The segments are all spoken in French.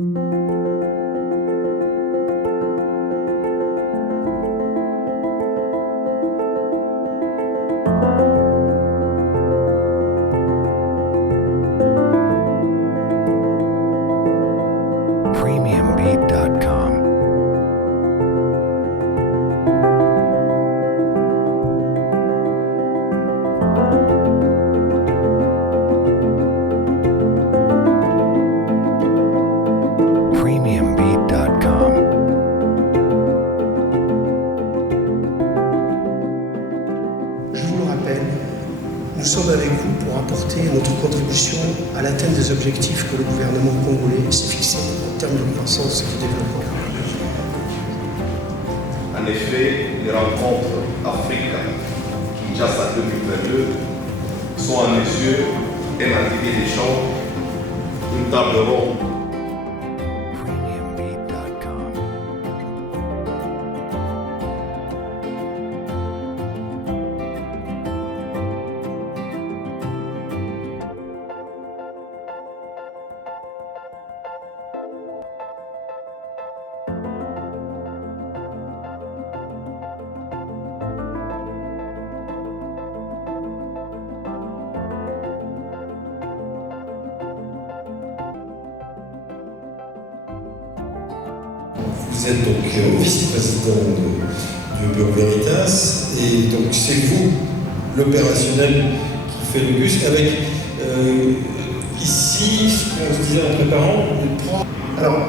Premiumbeat.com. Premiumbeat.com. Je vous le rappelle, nous sommes avec vous pour apporter notre contribution à l'atteinte des objectifs que le gouvernement congolais s'est fixés en termes de croissance et de développement. En effet, les rencontres Afrique-Kinshasa 2022 sont à mes yeux un atelier d'échange, une table ronde. Premiumbeat.com. Vous êtes donc vice-président du Bureau Veritas, et donc c'est vous, l'opérationnel, qui fait le bus, avec ici, ce qu'on se disait en préparant, Alors,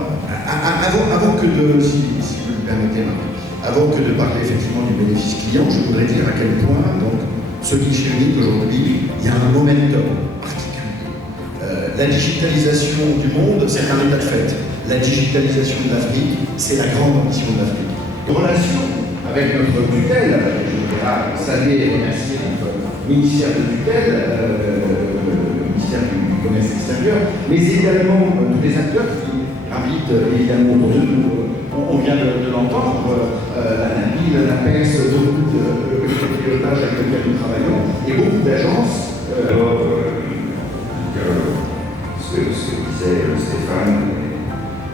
avant que de, si vous me permettez, avant que de parler effectivement du bénéfice client, je voudrais dire à quel point, donc, ce guichet unique aujourd'hui, il y a un momentum particulier. La digitalisation du monde, c'est un état de fait. La digitalisation de l'Afrique, c'est la grande ambition de l'Afrique. En relation avec notre tutelle, je voudrais saluer et remercier notre ministère de tutelle, le ministère du Commerce extérieur, mais également tous les acteurs qui invitent évidemment autour de nous. On vient de l'entendre, l'ANAPI, l'ANAPES, le pilotage avec lequel nous travaillons, et beaucoup d'agences. Ce que disait Stéphane,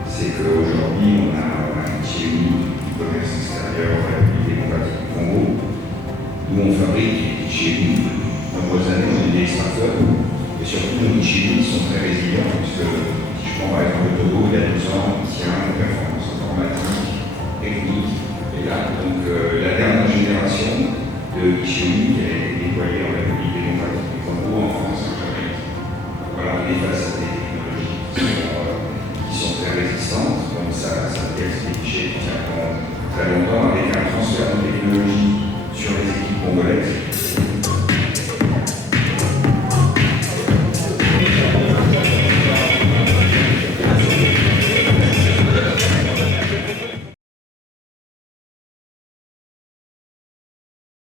c'est qu'aujourd'hui, on a un guichet unique du commerce extérieur en République démocratique du Congo, où on fabrique des guichets uniques. De nombreuses années, on est des startups, et surtout, nos guichets uniques sont très résilients, puisque si je prends par exemple le Togo, il y a 2 ans, il tient une performance informatique, technique, et là, donc la dernière génération de guichets uniques a été déployée en République démocratique du Congo, en France et en Jamaïque. Voilà, on est face à des technologies qui sont très résistantes, donc ça pièce des guichets qui tient pendant très longtemps avec un transfert de technologie sur les équipes congolaises.